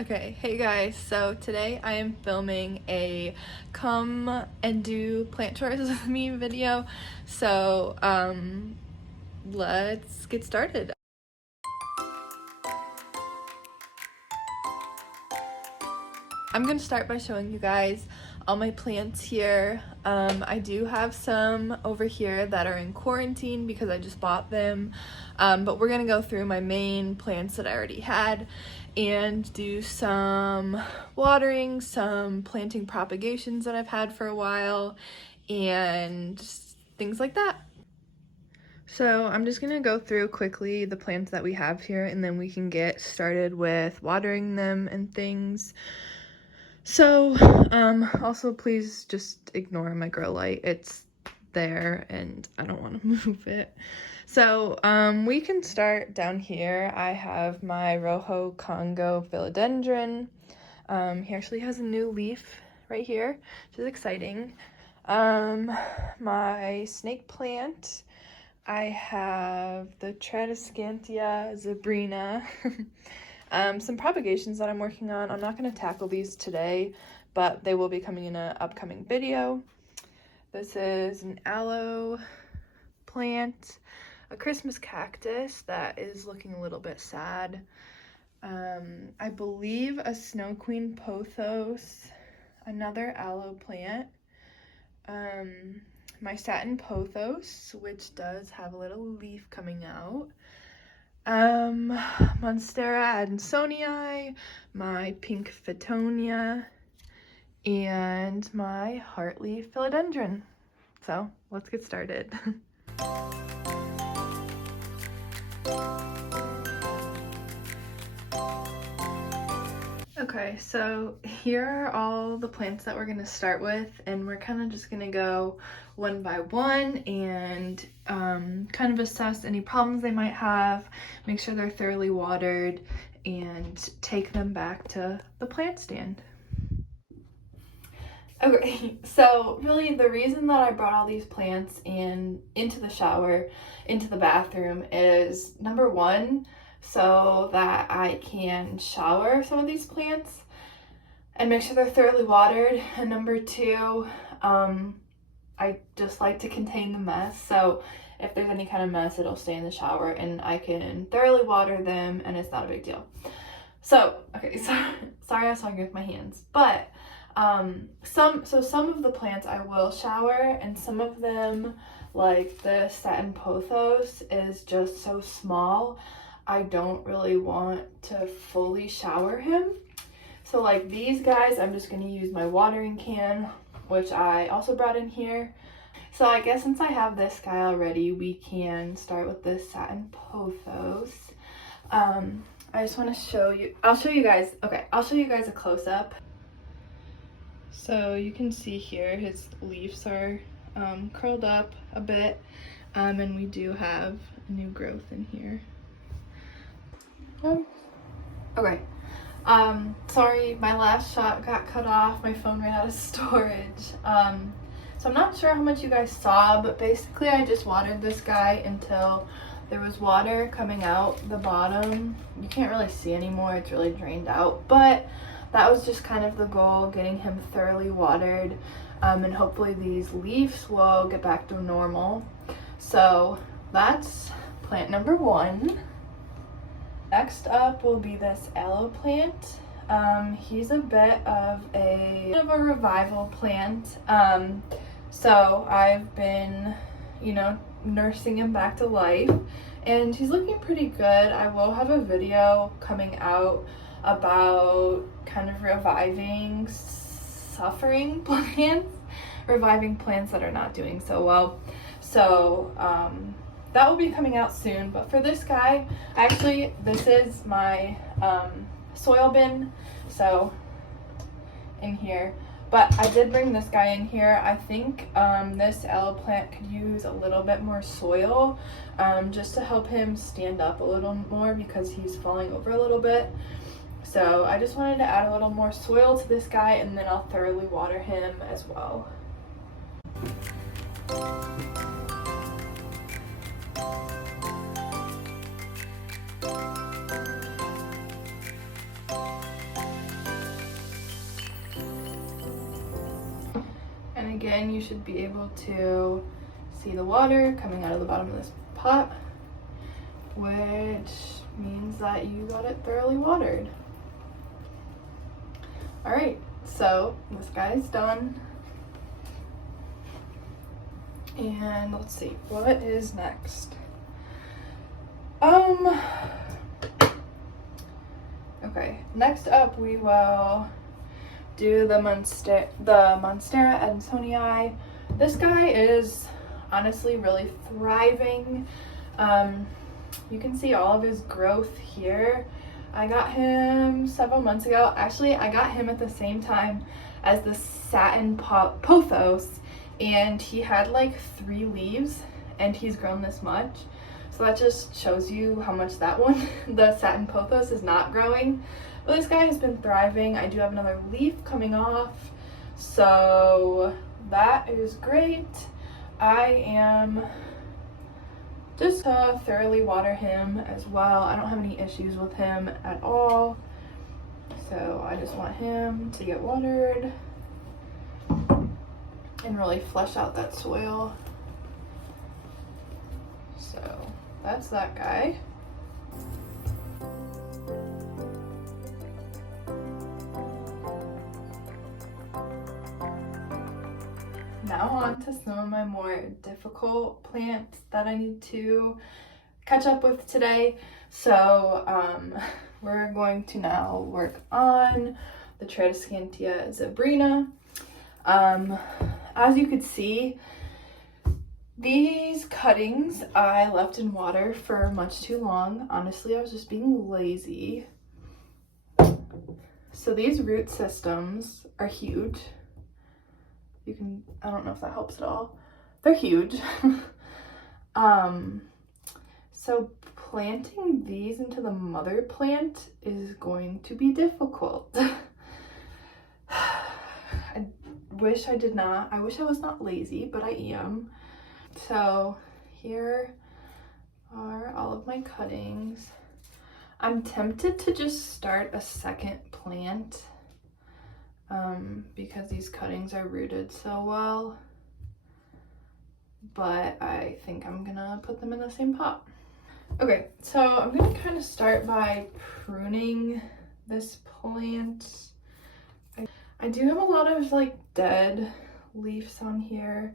Okay, hey guys, so today I am filming a come and do plant chores with me video, so let's get started. I'm gonna start by showing you guys all my plants here. I do have some over here that are in quarantine because I just bought them, but we're gonna go through my main plants that I already had and do some watering, some planting propagations that I've had for a while, and things like that. So I'm just gonna go through quickly the plants that we have here, and then we can get started with watering them and things. So, also please just ignore my grow light. It's there and I don't want to move it. So, we can start down here. I have my Rojo Congo philodendron. He actually has a new leaf right here, which is exciting. My snake plant, I have the Tradescantia zebrina. Some propagations that I'm working on. I'm not going to tackle these today, but they will be coming in an upcoming video. This is an aloe plant, a Christmas cactus that is looking a little bit sad. I believe a snow queen pothos, another aloe plant. My satin pothos, which does have a little leaf coming out. Monstera adansonii, my pink Fittonia, and my heartleaf philodendron. So let's get started. Okay, so here are all the plants that we're going to start with, and we're kind of just going to go one by one and kind of assess any problems they might have, make sure they're thoroughly watered, and take them back to the plant stand. Okay, so really the reason that I brought all these plants into the shower, into the bathroom is number one, so that I can shower some of these plants and make sure they're thoroughly watered. And number two, I just like to contain the mess. So if there's any kind of mess, it'll stay in the shower and I can thoroughly water them and it's not a big deal. So, okay, sorry I was talking with my hands, but some of the plants I will shower, and some of them, like the satin pothos, is just so small I don't really want to fully shower him. So like these guys, I'm just going to use my watering can, which I also brought in here. So I guess since I have this guy already, we can start with this satin pothos. I just want to show you, I'll show you guys a close-up. So you can see here his leaves are curled up a bit, and we do have new growth in here. Okay, sorry, my last shot got cut off. My phone ran out of storage. So I'm not sure how much you guys saw, but basically I just watered this guy until there was water coming out the bottom. You can't really see anymore, it's really drained out, but that was just kind of the goal, getting him thoroughly watered, and hopefully these leaves will get back to normal. So that's plant number one. Next up will be this aloe plant. He's a bit of a revival plant. So I've been, nursing him back to life, and he's looking pretty good. I will have a video coming out about kind of reviving suffering plants, reviving plants that are not doing so well. So that will be coming out soon. But for this guy, actually this is my soil bin, so in here. But I did bring this guy in here. I think this aloe plant could use a little bit more soil, just to help him stand up a little more because he's falling over a little bit. So I just wanted to add a little more soil to this guy, and then I'll thoroughly water him as well. again, you should be able to see the water coming out of the bottom of this pot, which means that you got it thoroughly watered. All right, so this guy's done. And let's see, what is next? Okay, next up we will do the Monstera Edsonii. This guy is honestly really thriving. You can see all of his growth here. I got him several months ago. Actually, I got him at the same time as the satin pothos, and he had like 3 leaves and he's grown this much. So that just shows you how much that one, the satin pothos, is not growing. But this guy has been thriving. I do have another leaf coming off, so that is great. I am just to thoroughly water him as well. I don't have any issues with him at all, so I just want him to get watered and really flesh out that soil. So that's that guy. Now on to some of my more difficult plants that I need to catch up with today. So we're going to now work on the Tradescantia zebrina. As you could see, these cuttings I left in water for much too long. Honestly, I was just being lazy. So these root systems are huge. You can, I don't know if that helps at all. They're huge. So planting these into the mother plant is going to be difficult. I wish I did not. I wish I was not lazy, but I am. So here are all of my cuttings. I'm tempted to just start a second plant because these cuttings are rooted so well, but I think I'm gonna put them in the same pot. Okay, so I'm gonna kind of start by pruning this plant. I do have a lot of like dead leaves on here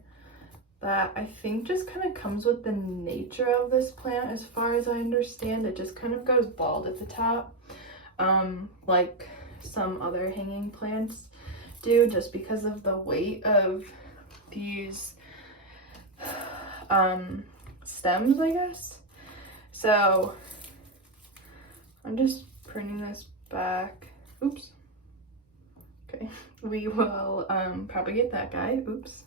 that I think just kind of comes with the nature of this plant. As far as I understand, it just kind of goes bald at the top, like some other hanging plants do, just because of the weight of these stems, I guess. So I'm just pruning this back. Oops. Okay, we will propagate that guy. Oops.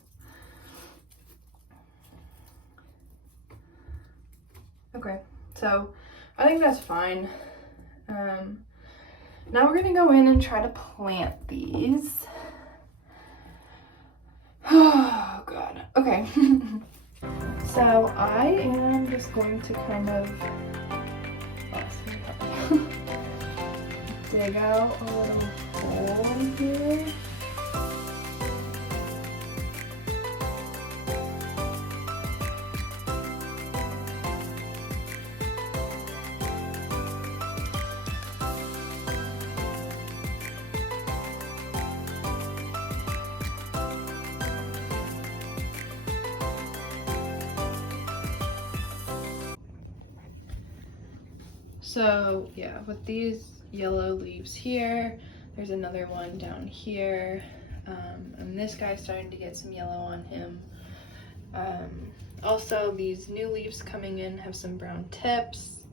Okay, so I think that's fine. Now we're gonna go in and try to plant these. Oh god. Okay. So I am just going to kind of dig out a little hole here. So yeah, with these yellow leaves here, there's another one down here, and this guy's starting to get some yellow on him. Also, these new leaves coming in have some brown tips.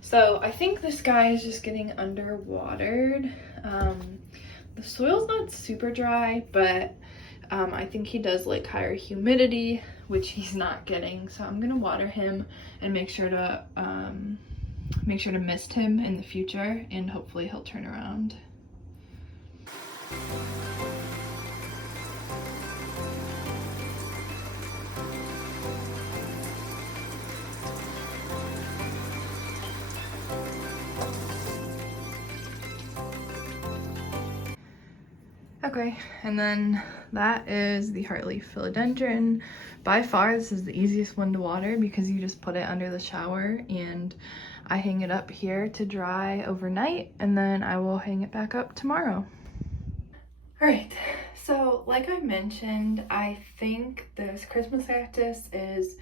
So I think this guy is just getting underwatered. The soil's not super dry, but I think he does like higher humidity, which he's not getting. So I'm gonna water him and make sure to mist him in the future, and hopefully he'll turn around. Okay, and then that is the heartleaf philodendron. By far, this is the easiest one to water because you just put it under the shower, and I hang it up here to dry overnight, and then I will hang it back up tomorrow. All right, so like I mentioned, I think this Christmas cactus is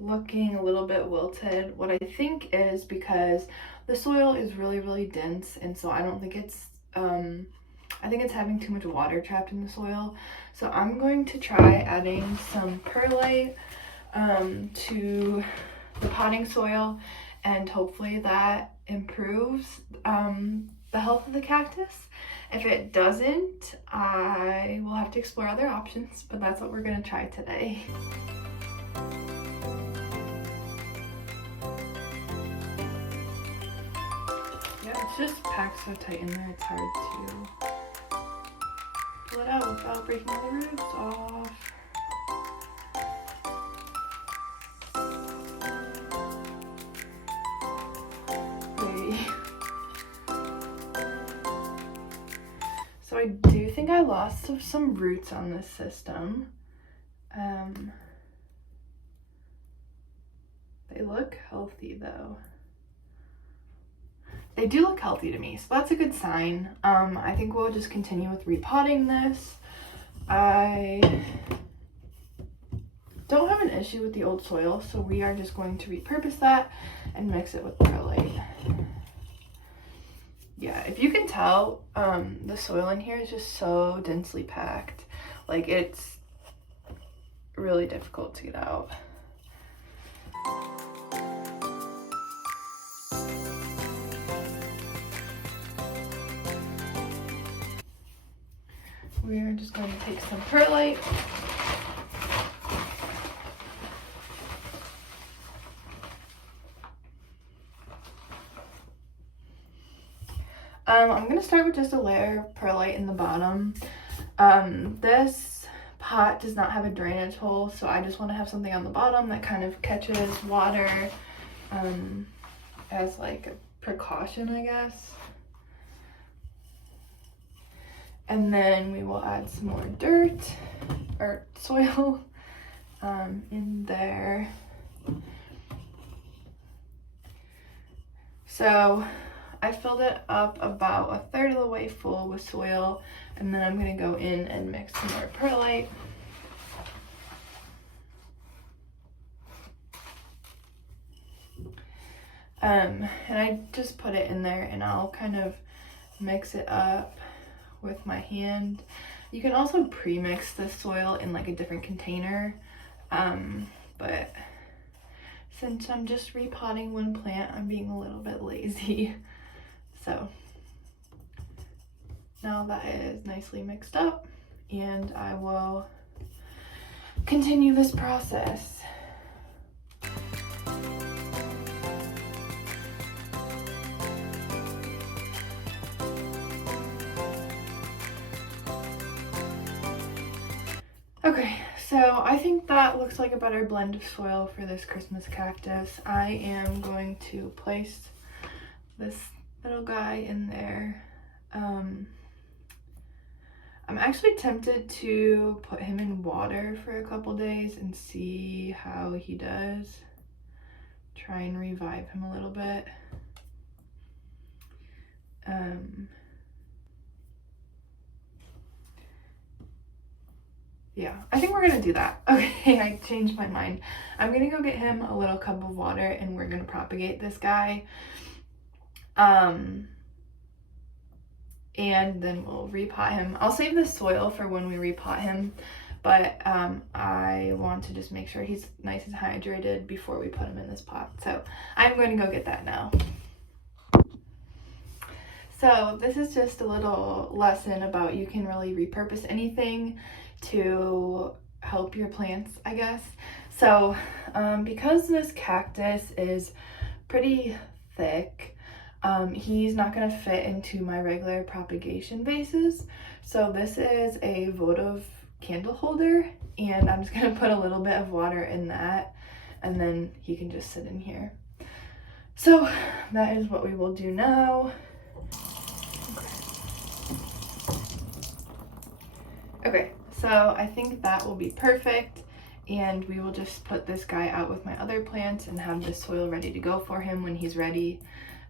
looking a little bit wilted. What I think is because the soil is really dense, and so I don't think it's I think it's having too much water trapped in the soil. So I'm going to try adding some perlite to the potting soil, and hopefully that improves the health of the cactus. If it doesn't, I will have to explore other options, but that's what we're gonna try today. Yeah, it's just packed so tight in there, it's hard to pull it out without breaking all the roots off. Okay. So I do think I lost some roots on this system. They look healthy though. They do look healthy to me, so that's a good sign. I think we'll just continue with repotting this. I don't have an issue with the old soil, so we are just going to repurpose that and mix it with perlite. Yeah, if you can tell, the soil in here is just so densely packed. Like, it's really difficult to get out. We're just going to take some perlite. I'm going to start with just a layer of perlite in the bottom. This pot does not have a drainage hole, so I just want to have something on the bottom that kind of catches water as like a precaution, I guess. And then we will add some more dirt or soil in there. So I filled it up about a third of the way full with soil, and then I'm gonna go in and mix some more perlite. And I just put it in there, and I'll kind of mix it up with my hand. You can also pre-mix the soil in like a different container, but since I'm just repotting one plant, I'm being a little bit lazy. So now that is nicely mixed up, and I will continue this process. Okay, so I think that looks like a better blend of soil for this Christmas cactus. I am going to place this little guy in there. I'm actually tempted to put him in water for a couple days and see how he does. Try and revive him a little bit. Yeah, I think we're gonna do that. Okay, I changed my mind. I'm gonna go get him a little cup of water, and we're gonna propagate this guy. And then we'll repot him. I'll save the soil for when we repot him, but I want to just make sure he's nice and hydrated before we put him in this pot. So I'm going to go get that now. So this is just a little lesson about you can really repurpose anything to help your plants, I guess. So because this cactus is pretty thick, he's not going to fit into my regular propagation vases. So this is a votive candle holder, and I'm just going to put a little bit of water in that, and then he can just sit in here. So that is what we will do now. Okay, so I think that will be perfect, and we will just put this guy out with my other plants and have the soil ready to go for him when he's ready.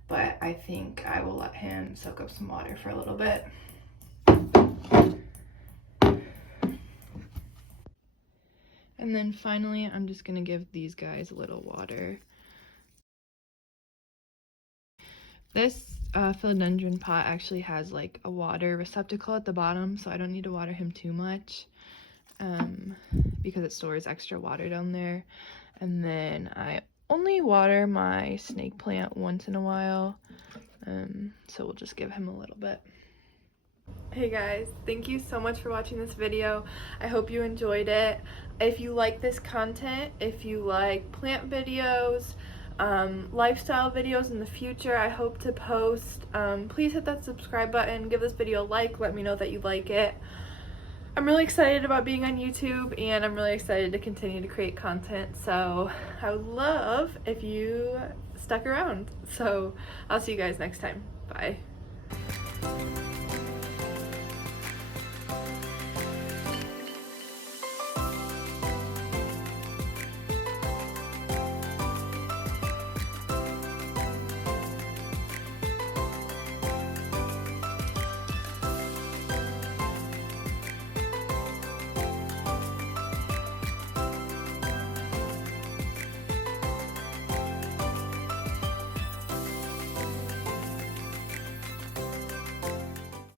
But I think I will let him soak up some water for a little bit. And then finally, I'm just gonna give these guys a little water. This philodendron pot actually has like a water receptacle at the bottom, so I don't need to water him too much because it stores extra water down there. And then I only water my snake plant once in a while, so we'll just give him a little bit. Hey guys, thank you so much for watching this video. I hope you enjoyed it. If you like this content, if you like plant videos, lifestyle videos in the future I hope to post, please hit that subscribe button, give this video a like, let me know that you like it. I'm really excited about being on YouTube, and I'm really excited to continue to create content, so I would love if you stuck around. So I'll see you guys next time. Bye.